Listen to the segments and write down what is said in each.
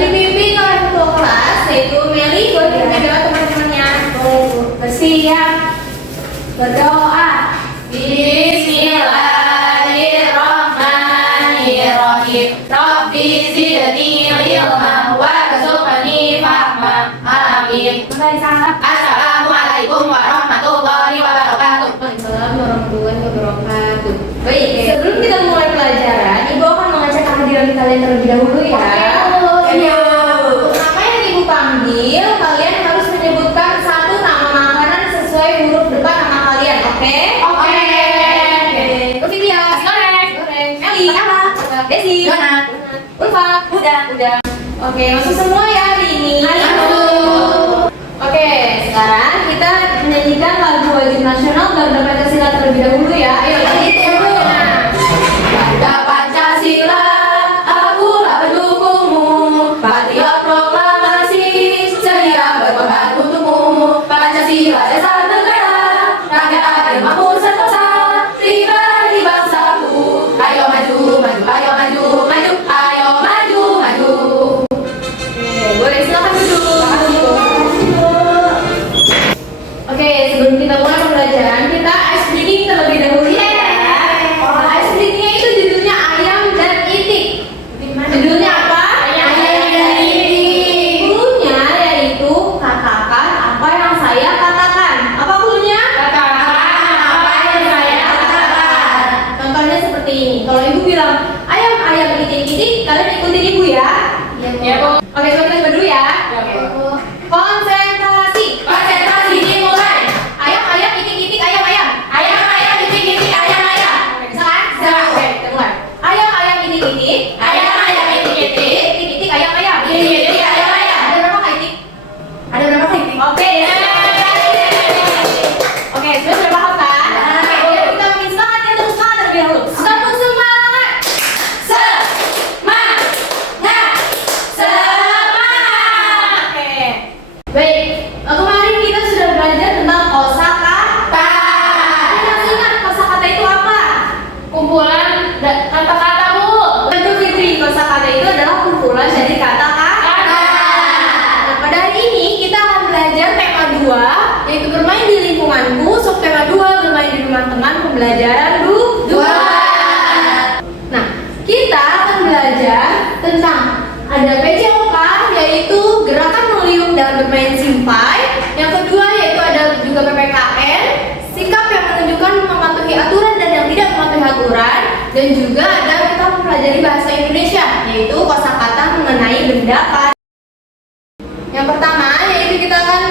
dipimpin oleh ketua kelas yaitu Meli. Buat dipimpin oleh teman-temannya. Bersiap, berdoa. Bismillahirrahmanirrahim. Rabbi zidni ilma warzuqni fahma. Amin. Assalamualaikum warahmatullahi wabarakatuh. Waalaikumsalam warahmatullahi wabarakatuh. Baik, sebelum kita mulai pelajaran, Ibu akan mengecek kehadiran kalian terlebih dahulu ya. Ayo. Nama yang Ibu panggil, kalian harus menyebutkan satu nama makanan sesuai huruf depan nama kalian, oke? Oke. Olivia, Goreng, Meli, Desi, Donat, Ulfa, udah. Oke, masuk semua ya hari ini. Oke, sekarang kita menyanyikan lagu wajib nasional Garuda Pancasila terlebih dahulu ya. Ayo, Garuda Pancasila, akulah pendukungmu. Patriot proklamasi, sedia berkorban untukmu. Pancasila dasar negara, rakyat akan mampu sentosa. Pribadi bangsaku, ayo maju, maju, ayo maju, maju, ayo maju, maju. Oke, boleh silakan duduk. Oke, sebelum kita mulai pembelajaran, kita ice breaking terlebih dahulu ya. Ice breakingnya itu judulnya Ayam dan Itik. Judulnya apa? Ayam dan Itik. Cluenya yaitu katakan apa yang saya katakan. Apa cluenya? Katakan apa yang saya katakan. Contohnya seperti ini. Kalau Ibu bilang ayam, ayam, itik, itik, kalian ikutin Ibu ya. Ya, Bu. Oke, coba kita dulu ya. Konsentrasi. Konsentrasi dimulai. Ayam, ayam, itik, itik, ayam, ayam. Ayam, ayam, itik, itik, ayam, ayam. Bisa kan? Bisa. Oke, kita mulai. Ayam, ayam, itik, itik. Ayam, ayam, itik, itik. Itik, itik, ayam, ayam. Itik, itik, ayam, ayam. Ada berapa kak itik? Ada berapa kak itik? Oke. Oke, sudah paham kan? Oke, kita bikin semangat ya, terus semangat terlebih dahulu. Sambung semangat. Semangat. Semangat. Oke. Baik, kemarin kita sudah belajar tentang kosakata. Ingat kosakata itu apa? Kumpulan kata-kata, Bu. Betul, Fitri. Kosakata itu adalah kumpulan dari kata-kata. Nah, pada hari ini kita akan belajar tema 2, yaitu bermain di lingkunganku. Tema 2, bermain di rumah teman, pembelajaran 2. Nah, kita akan belajar tentang ada PJOK, yaitu gerakan meliuk dan bermain simpai. Yang kedua yaitu ada juga PPKN, sikap yang menunjukkan mematuhi aturan dan yang tidak mematuhi aturan. Dan juga ada kita mempelajari bahasa Indonesia, yaitu kosakata mengenai benda. Yang pertama yaitu kita akan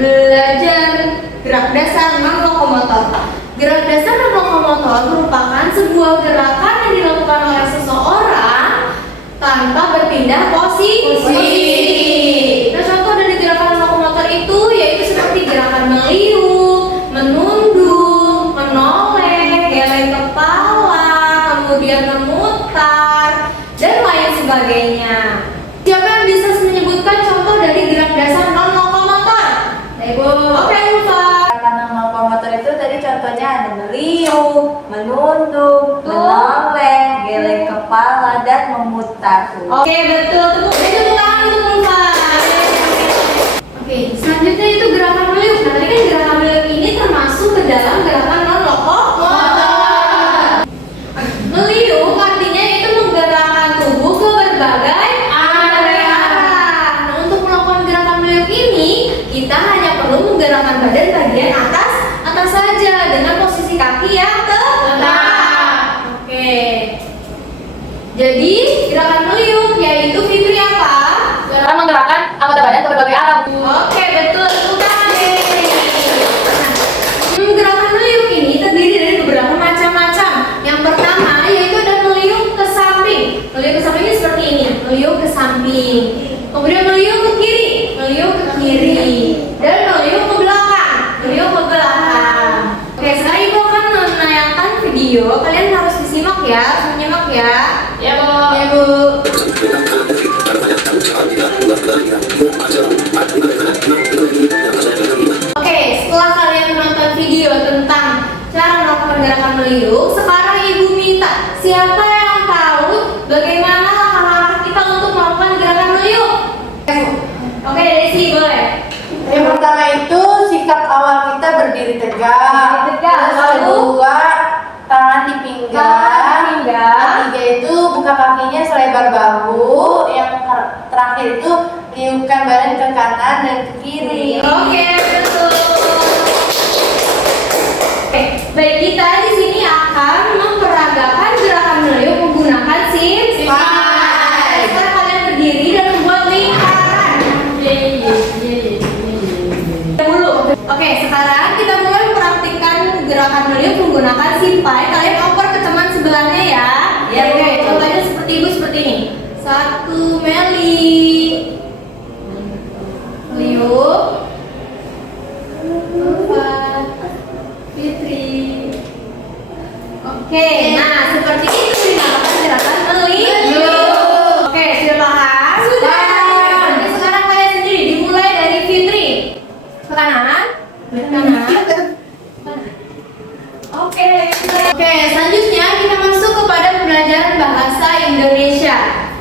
belajar gerak dasar non-lokomotor. Gerak dasar non-lokomotor merupakan sebuah gerakan yang dilakukan oleh seseorang tanpa berpindah posisi. Nah, contoh dari gerakan lokomotor itu yaitu seperti gerakan meliuk, menunduk, menoleh, geleng kepala, kemudian memutar, dan lain sebagainya. Siapa yang bisa menyebutkan contoh dari gerak dasar non-lokomotor? Ibu. Oke, Ulfa. Gerakan lokomotor itu tadi contohnya ada meliuk, menunduk, menoleh, geleng kepala, dan memutar. Oke, betul. Tepuk tangan untuk Ulfa. Oke, selanjutnya itu gerakan meliuk. Nah, tadi kan gerakan meliuk ini termasuk ke dalam gerakan non-lokomotor. Meliuk artinya itu menggerakkan tubuh ke berbagai area. Nah, untuk melakukan gerakan meliuk ini, kita hanya perlu menggerakkan badan bagian atas saja dengan posisi kaki yang tetap. Oke. Jadi gerakan meliuk yaitu Fitri apa? Gerakan menggerakkan anggota badan ke berbagai arah. Oke, betul. Gerakan meliuk ini terdiri dari beberapa macam-macam. Yang pertama yaitu ada meliuk ke samping. Meliuk ke samping ini seperti ini. Meliuk ke samping. Kemudian meliuk ke kiri. Meliuk ke kiri. Dan meliuk ke belakang. Meliuk ke belakang. Oke, sekarang Ibu akan menayangkan video. Kalian harus disimak ya, harus menyimak ya. Ya, Bu. Ya, Bu. Oke, setelah kalian menonton video tentang cara melakukan gerakan meliuk, sekarang Ibu minta siapa yang tahu bagaimana langkah-langkah kita untuk melakukan gerakan meliuk? Oke, Desi boleh. Yang pertama itu sikap awal kita berdiri tegak. Berdiri tegak. Terus Lalu? kedua tangan di pinggang. Tangan di pinggang. Ketiga itu buka kakinya selebar bahu. Yang terakhir itu liupkan badan ke kanan dan ke kiri. Oke, betul. Oke, baik, kita di sini akan memperagakan gerakan meliuk menggunakan simpai. Sekarang kalian berdiri dan membuat lingkaran. Dulu. Oke, sekarang kita mulai mempraktikkan gerakan meliuk menggunakan simpai. Kalian oper ke teman sebelahnya ya. Ya, Oke, Bu. contohnya seperti ibu seperti ini. 1 Meli. Liuk. 4 Fitri. Oke, nah seperti itu dinamakan gerakan meliuk. Oke, sudah paham? Sudah. Oke, sekarang kalian sendiri dimulai dari Fitri. Ke kanan. Ke kanan. Oke. Oke, selanjutnya kita masuk kepada pembelajaran bahasa Indonesia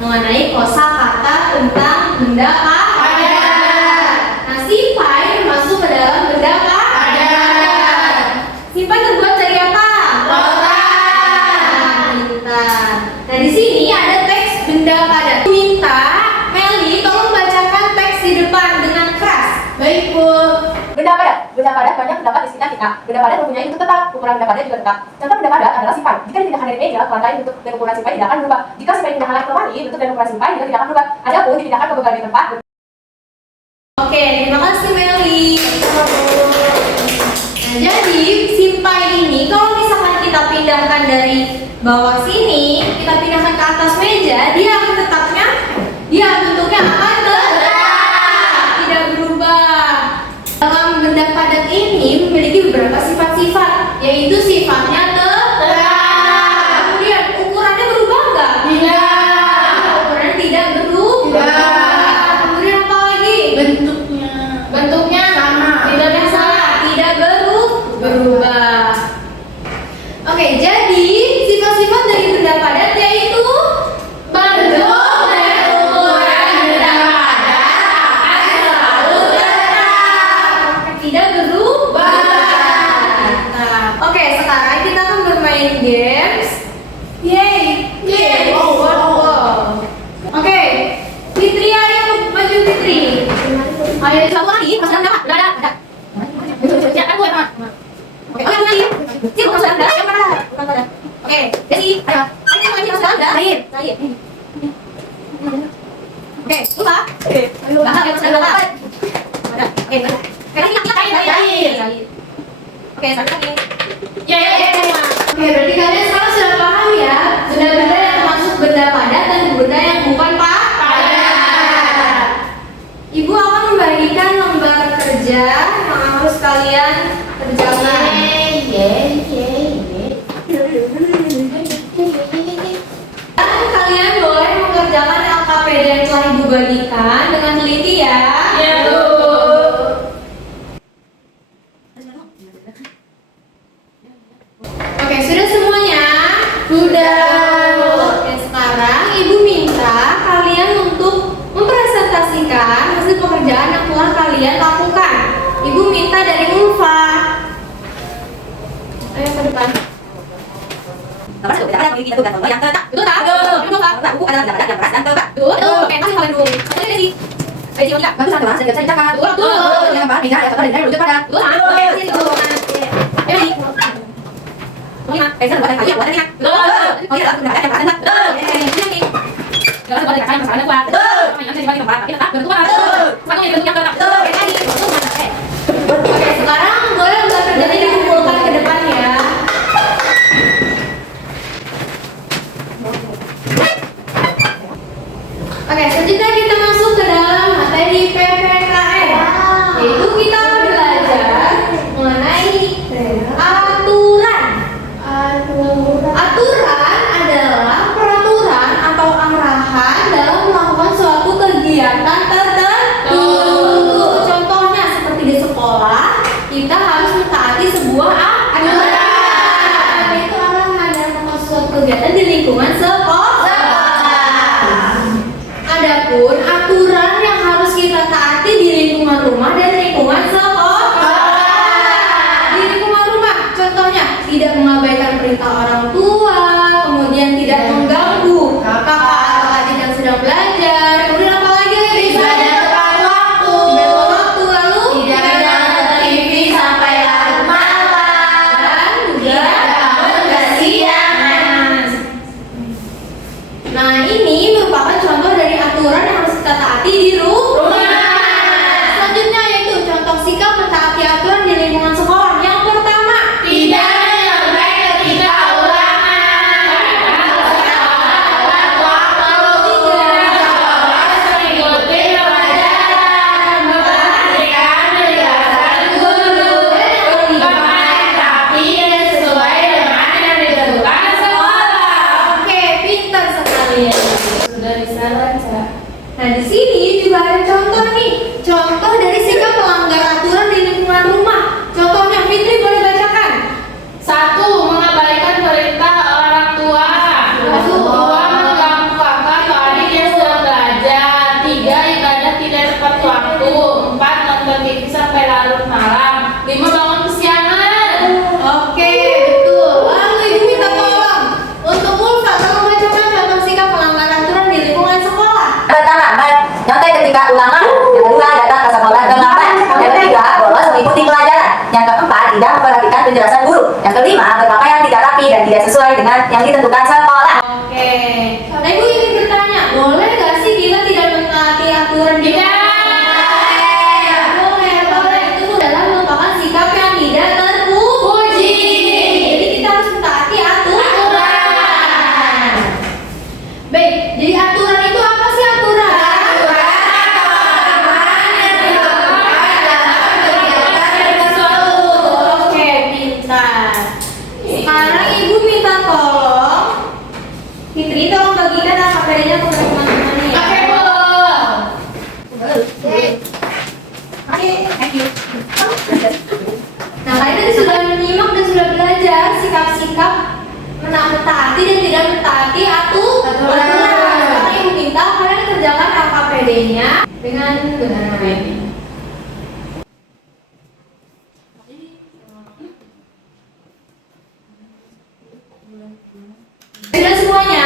mengenai kosakata tentang benda padat. Nah, simpai termasuk ke dalam benda padat. Simpai terbuat dari apa? Rotan. Pintar. Nah, di sini ada teks benda padat. Minta Meli tolong bacakan teks di depan dengan keras. Baik, Bu. Benda padat banyak terdapat di sekitar kita. Benda padat mempunyai bentuk tetap, ukuran benda padat juga tetap. Contoh benda padat adalah simpai. Jika dipindahkan dari meja ke lantai, bentuk dan ukuran simpai tidak akan berubah. Jika simpai dipindahkan lagi ke lemari, bentuk dan ukuran simpai juga tidak akan berubah. Adapun dipindahkan ke berbagai tempat. Oke, terima kasih Meli. Nah, jadi simpai ini kalau misalkan kita pindahkan dari bawah sini, kita pindahkan ke atas meja, dia akan bentuknya akan tetap, tidak berubah. Dalam benda padat ini memiliki beberapa sifat-sifat, yaitu sifatnya tetap. Kemudian ukurannya berubah nggak? Tidak. Ukurannya tidak berubah. Tidak. Kemudian apa lagi? Bentuknya Sama. tidak berubah. Oke, jadi sifat-sifat dari benda padat yaitu bentuk dan ukuran benda padat akan selalu tetap, tidak berubah. Oke, sekarang kita akan bermain games. Yeay. Wow. Oke, Fitri, ayo maju Fitri. Ayo satu lagi, masuk dalam ada. Ya, kan gue Oke, lagi. Sini masuk dalam yang mana? Oke, Desi, ayo. Ayo lagi masuk dalam air. Oke, lupa. Ayo, masuk dalam air. Ada. Oke, lagi air. Oke, satu lagi. Yeay. Oke, berarti kalian sekarang sudah paham ya benda-benda yang termasuk benda padat dan benda yang bukan padat. Ibu akan membagikan lembar kerja yang harus kalian kerjakan. Dan kalian boleh mengerjakan LKPD yang telah ibu bagikan dengan teliti ya. Iya, Bu. Oke, sudah semuanya? Sudah. Oke, sekarang ibu minta kalian untuk mempresentasikan hasil pekerjaan yang telah kalian lakukan. Ibu minta dari Ulfa. Ayo ke depan. Betul tak? Buku adalah benda padat yang keras dan tegak. Betul. Oke, kasih kalian dulu. Ayo Desi. Ayo Cia. Bagus dan keras dan bisa dikerjakan. Betul. Yang gambar, meja, ada contoh dan merujuk pada. Betul. Oke, kasih dulu. Ayo Desi. Pensel buatan kayu, buatan ringan. Oh iya, benda padat yang keras dan tegak. Jangan boleh dikatakan masalahnya kuat. Yang bisa dibagi tempat, tapi tetap bertuah. Satu yang bentuknya tetap. Oke, sekarang boleh lembar kerjanya dikumpulkan ke depan ya. Oke, selanjutnya kita masuk ke dalam materi PPKN. Yaitu kita akan belajar mengenai aturan. Aturan adalah peraturan atau arahan dalam melakukan suatu kegiatan tertentu. Contohnya seperti di sekolah, kita harus mentaati sebuah aturan. Itu arahan dalam melakukan suatu kegiatan di lingkungan sekolah. Adapun ini juga ada contoh nih. Contoh dari sikap pelanggar aturan di lingkungan rumah. Contohnya Fitri boleh bacakan. 1. Mengabaikan perintah orang tua. 2. Mengganggu kakak atau adik yang sedang belajar. 3. Ibadah tidak tepat waktu. 4. Nonton TV sampai larut malam. 5. Bangun kesiangan. Oke, betul. Lalu ibu minta tolong untuk Ulfa tolong bacakan contoh sikap pelanggar aturan di lingkungan sekolah. Pertama, nyontek ketika ulangan. Yang kedua, datang ke sekolah terlambat. Yang ketiga, bolos mengikuti pelajaran. Yang keempat, tidak memperhatikan penjelasan guru. Yang kelima, berpakaian tidak rapi dan tidak sesuai dengan yang ditentukan sekolah. Oke. Nah, ibu ingin bertanya, boleh gak sih kita tidak mentaati aturan di boleh. Itu adalah merupakan sikap yang tidak terpuji. Jadi kita harus mentaati aturan. Baik, jadi aturan itu apa sih aturan? Oke, pintar. Sekarang ibu minta tolong Fitri tolong bagikan AKP-nya kepada teman-temannya. Oke, Bu. Thank you. Nah, kalian tadi sudah menyimak dan sudah belajar sikap-sikap mentaati dan tidak mentaati aturan. Sekarang ibu minta kalian kerjakan AKPD-nya dengan benar. Sudah semuanya?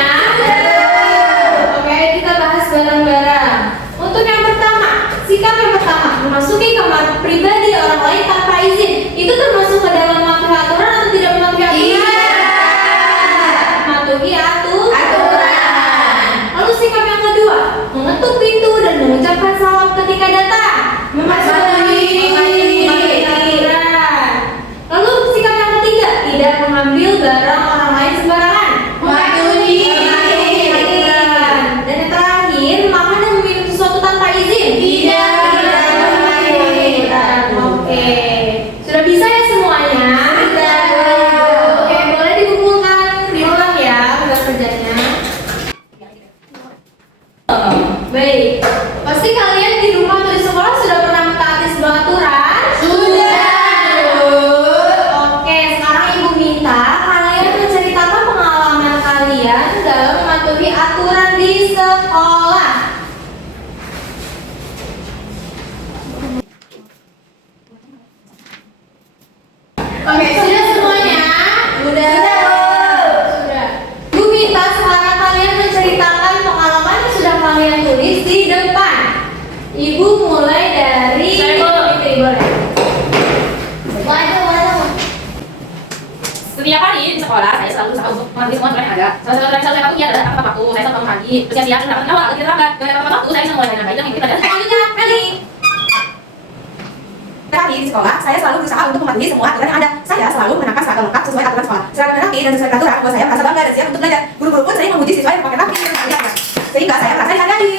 Oke, kita bahas bareng-bareng. Untuk yang pertama, sikap yang pertama, memasuki kamar pribadi orang lain tanpa izin. Itu termasuk ke dalam mematuhi aturan atau tidak mematuhi aturan? Iya. Mematuhi aturan. Lalu sikap yang kedua, mengetuk pintu dan mengucapkan salam ketika datang. Mematuhi aturan. Lalu sikap yang ketiga, tidak mengambil barang orang lain sembarangan. Mematuhi aturan. Dan yang terakhir, makan dan meminum sesuatu tanpa izin. Tidak. Oke. Sudah bisa ya semuanya? Sudah. Oke, boleh dikumpulkan diulang ya tugas kerjanya. Baik. Pasti kalian di rumah atau di sekolah sudah pernah mentaati sebuah aturan? Sudah. Oke, sekarang ibu minta kalian menceritakan pengalaman kalian dalam mematuhi aturan di sekolah. Oke, sudah semuanya? Sudah. Ibu minta sekarang kalian menceritakan pengalaman yang sudah kalian tulis di depan. Ibu mulai dari Fitri, boleh. Waduh. Setiap hari di sekolah saya selalu berusaha untuk mengerti semua aturan yang ada. Salah satu yang saya patuhi adalah tepat waktu. Saya selalu bangun pagi, bersiap-siap dan rapat awal. Tidak terlambat. Dengan tepat waktu saya bisa mulai dengan baik dan mengikuti pelajaran. Selanjutnya, Kali. Tadi di sekolah saya selalu berusaha untuk mematuhi semua aturan yang ada. Saya selalu mengenakan seragam lengkap sesuai aturan sekolah. Seragam rapi dan sesuai peraturan membuat saya merasa bangga dan siap untuk belajar. Guru-guru pun sering memuji siswa yang pakai rapi dan berhati-hati. Sehingga saya merasa dihargai.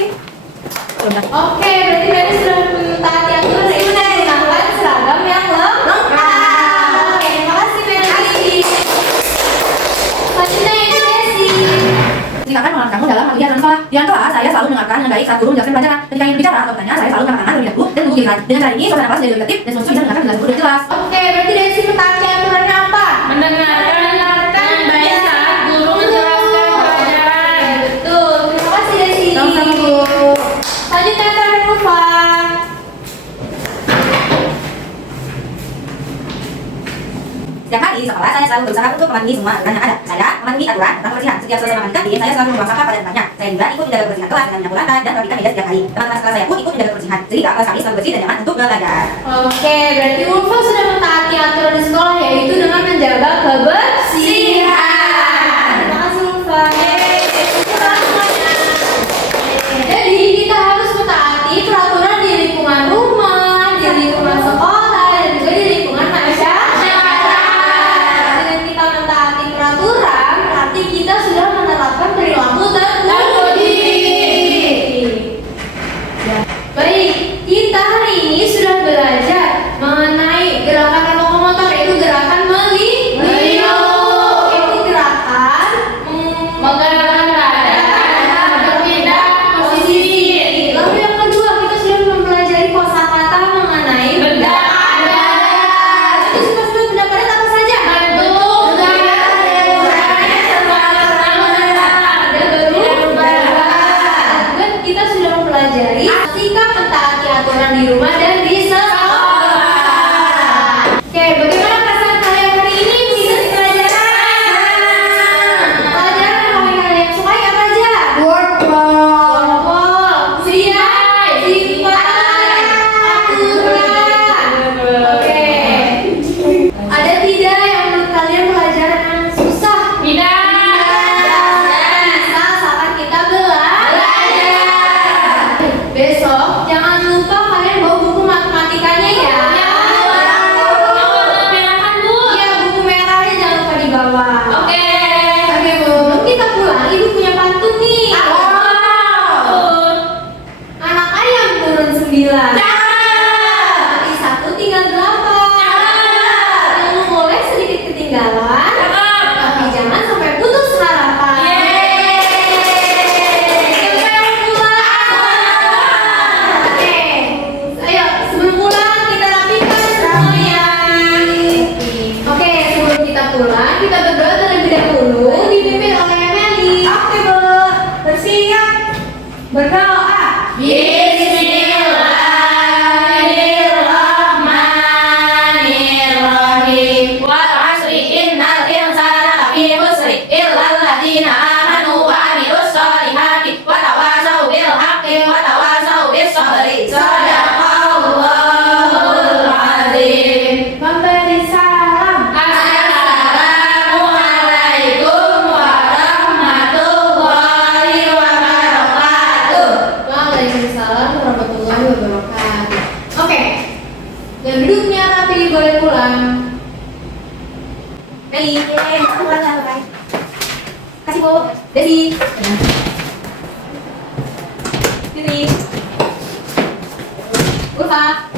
Oke, berarti Mary sudah mentaati aturan dan sudah menggunakan seragam yang lengkap. Oke, terima kasih Mary. Selanjutnya ini Desi. Silakan mengenal kamu dalam mematuhi aturan sekolah. Di antara saya selalu mendengarkan dengan baik saat guru menjelaskan pelajaran. Ketika ingin bicara atau bertanya, saya selalu mengatakan terlebih dahulu dan menunggu giliran. Dengan cara ini, suasana kelas menjadi lebih tertib dan semua siswa bisa mendengarkan penjelasan guru dengan jelas. Oke, berarti Desi mentaati aturannya apa? Mendengarkan baik saat guru menjelaskan pelajaran. Betul, terima kasih Desi. Sama-sama, Bu. Selanjutnya Karen Rufan. Setiap hari di sekolah saya selalu berusaha untuk mematuhi semua aturan yang ada. Saya mematuhi aturan tentang kebersihan. Setiap selesai makan kantin, saya selalu membuang sampah pada tempatnya. Saya juga ikut menjaga kebersihan kelas dengan menyapu lantai dan merapikan meja setiap hari. Teman-teman sekelas saya pun ikut menjaga kebersihan, sehingga kelas kami selalu bersih dan nyaman untuk belajar. Oke, berarti Ulfa sudah mentaati aturan di sekolah yaitu dengan menjaga kebersihan. Terima kasih Ulfa. Jadi kita harus mentaati peraturan di lingkungan rumah, di lingkungan sekolah, dan juga di lingkungan masyarakat. Dengan kita mentaati peraturan, berarti kita sudah menerapkan perilaku terpuji. Baik, kita hari ini sudah belajar mengenai gerakan lokomotor, yaitu gerakan meliuk, yaitu gerakan Menggerakkan badan, berpindah posisi. Lalu yang kedua mempelajari, sikap mentaati aturan di rumah dan di sekolah. Oke, bagaimana perasaan kalian hari ini mengikuti pelajaran? Pelajaran yang paling kalian sukai apa aja? Kelompok, sifat, aturan. Oke. Ada tidak yang menurut kalian pelajaran yang susah? Tidak. Bisa saat kita belajar. Besok jangan lupa kalian bawa buku matematikanya ya. Yang warna merah kan, Bu? Iya, buku merahnya jangan lupa dibawa. Oke. Oke, sebelum kita pulang, ibu punya pantun nih. Anak ayam turun 9. Mati 1 tinggal 8. Kamu boleh sedikit ketinggalan, tapi jangan sampai putus harapan. Siapa yang pulang? Oke, ayo sebelum pulang kita rapikan semuanya. Oke, sebelum kita pulang kita berdoa terlebih dahulu dipimpin oleh Meli. Oke, Bu. Bersiap. Berdoa. Bismillahirrahmanirrahim. Wal 'asri innal insana lafi khusri illa alladziina aamanu wa 'amilus shalihati wa tawashaw bil haqqi wa tawashaw bis sabri. Shadaqallahul 'azim. Memberi salam. Assalamualaikum warahmatullahi wabarakatuh. Waalaikumsalam warahmatullahi wabarakatuh. Oke, yang duduknya rapi boleh pulang. Meli, pulang lah, bye. Kasih Bu. Desi. Sini. Ulfa.